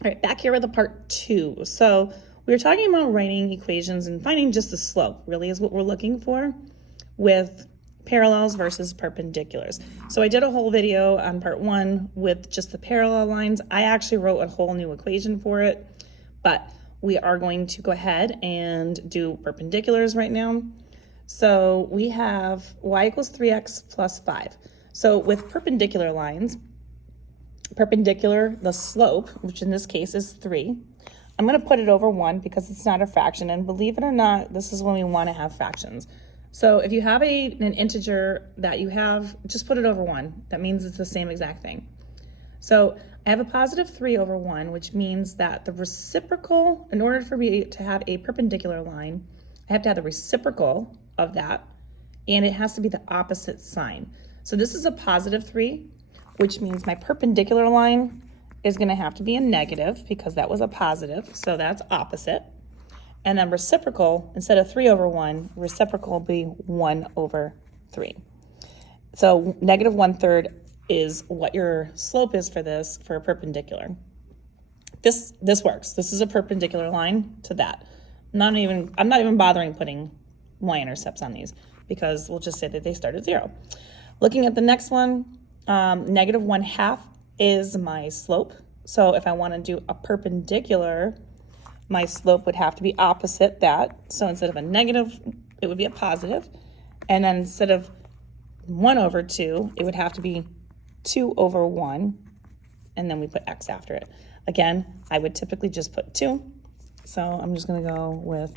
All right, back here with the part 2. So we were talking about writing equations and finding just the slope really is what we're looking for with parallels versus perpendiculars. So I did a whole video on part 1 with just the parallel lines. I actually wrote a whole new equation for it, but we are going to go ahead and do perpendiculars right now. So we have y equals 3x plus 5. So with perpendicular lines, perpendicular, the slope, which in this case is 3. I'm going to put it over 1 because it's not a fraction, and believe it or not, this is when we want to have fractions. So if you have an integer that you have, just put it over 1. That means it's the same exact thing. So I have a positive 3 over 1, which means that the reciprocal, in order for me to have a perpendicular line, I have to have the reciprocal of that, and it has to be the opposite sign. So this is a positive 3, which means my perpendicular line is going to have to be a negative because that was a positive, so that's opposite. And then reciprocal, instead of 3 over 1, reciprocal will be 1 over 3. So negative 1/3 is what your slope is for this, for a perpendicular. This works. This is a perpendicular line to that. I'm not even bothering putting y-intercepts on these because we'll just say that they start at 0. Looking at the next one, negative 1/2 is my slope. So if I want to do a perpendicular, my slope would have to be opposite that. So instead of a negative, it would be a positive. And then instead of 1 over 2, it would have to be 2 over 1. And then we put x after it. Again, I would typically just put 2. So I'm just going to go with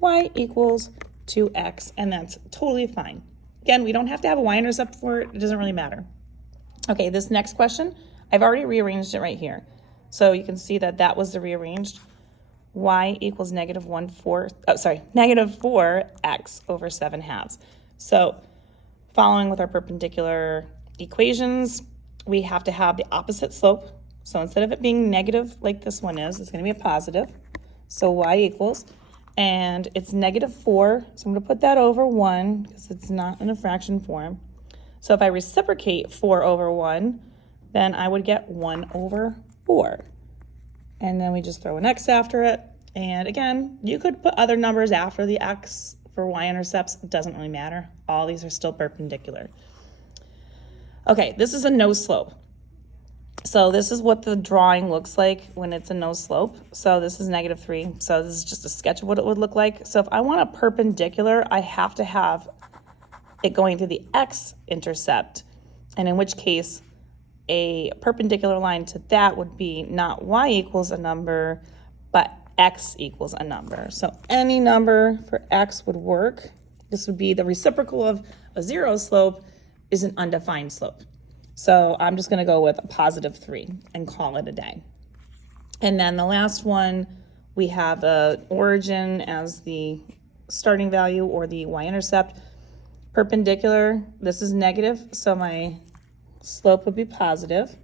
y equals 2x, and that's totally fine. Again, we don't have to have a y-intercept for it. It doesn't really matter. Okay, this next question, I've already rearranged it right here. So you can see that that was the rearranged. Y equals negative 4x over 7/2. So following with our perpendicular equations, we have to have the opposite slope. So instead of it being negative like this one is, it's going to be a positive. So y equals, and it's negative 4. So I'm going to put that over 1 because it's not in a fraction form. So if I reciprocate 4 over 1, then I would get 1 over 4. And then we just throw an x after it. And again, you could put other numbers after the x for y-intercepts. It doesn't really matter. All these are still perpendicular. Okay, this is a no slope. So this is what the drawing looks like when it's a no slope. So this is negative 3. So this is just a sketch of what it would look like. So if I want a perpendicular, I have to have it going through the x-intercept, and in which case a perpendicular line to that would be not y equals a number, but x equals a number. So any number for x would work. This would be the reciprocal of a 0 slope is an undefined slope. So I'm just going to go with a positive 3 and call it a day. And then the last one, we have the origin as the starting value or the y-intercept. Perpendicular, this is negative, so my slope would be positive.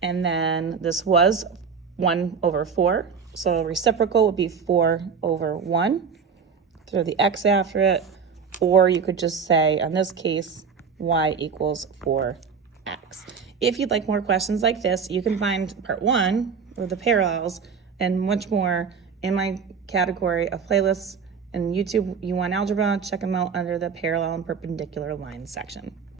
And then this was 1 over 4, so reciprocal would be 4 over 1. Throw the x after it, or you could just say, in this case, y equals 4x. If you'd like more questions like this, you can find part 1 with the parallels and much more in my category of playlists. And YouTube, you want algebra, check them out under the parallel and perpendicular lines section.